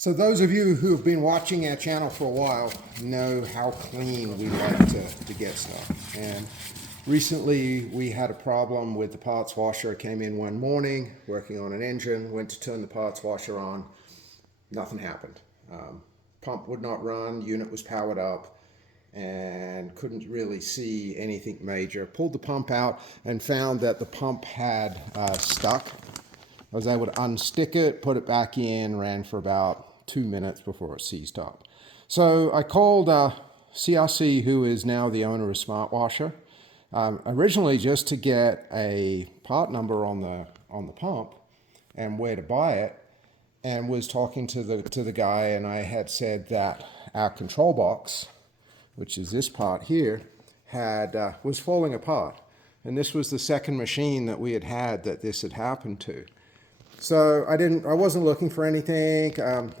So those of you who have been watching our channel for a while know how clean we like to get stuff. And recently we had a problem with the parts washer. I came in one morning working on an engine, went to turn the parts washer on, nothing happened. Pump would not run, unit was powered up, and couldn't really see anything major. Pulled the pump out and found that the pump had stuck. I was able to unstick it, put it back in, ran for about 2 minutes before it seized up. So I called CRC, who is now the owner of Smart Washer, originally just to get a part number on the pump and where to buy it, and was talking to the guy, and I had said that our control box, which is this part here, was falling apart, and this was the second machine that we had that this had happened to. So I wasn't looking for anything.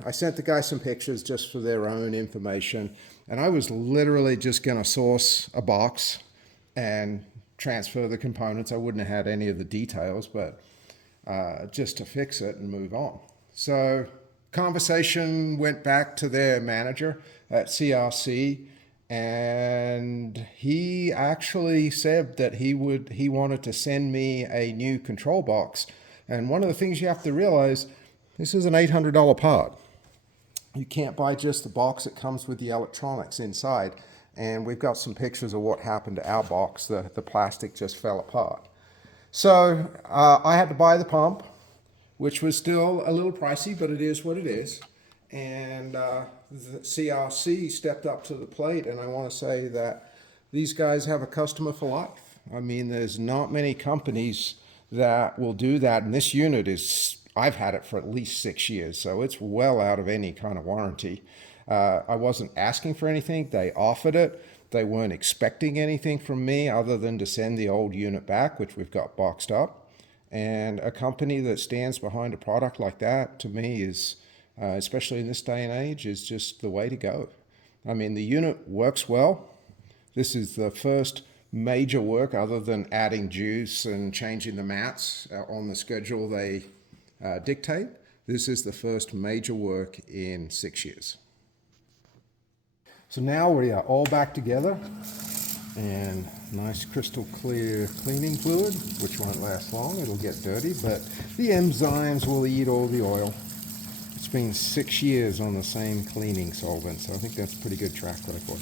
I sent the guy some pictures just for their own information, and I was literally just going to source a box and transfer the components. I wouldn't have had any of the details, but just to fix it and move on. So conversation went back to their manager at CRC, and he actually said that he wanted to send me a new control box. And one of the things you have to realize, this is an $800 part. You can't buy just the box. It comes with the electronics inside. And we've got some pictures of what happened to our box. The plastic just fell apart. So I had to buy the pump, which was still a little pricey, but it is what it is. And the CRC stepped up to the plate, and I want to say that these guys have a customer for life. I mean, there's not many companies that will do that, and this unit I've had it for at least 6 years, so it's well out of any kind of warranty. I wasn't asking for anything. They offered it. They weren't expecting anything from me other than to send the old unit back, which we've got boxed up. And a company that stands behind a product like that, to me, is, especially in this day and age, is just the way to go. I mean, the unit works well. This is the first major work, other than adding juice and changing the mats on the schedule they dictate. This is the first major work in 6 years. So now we are all back together, and nice crystal clear cleaning fluid, which won't last long. It'll get dirty, but the enzymes will eat all the oil. It's been 6 years on the same cleaning solvent, so I think that's a pretty good track record.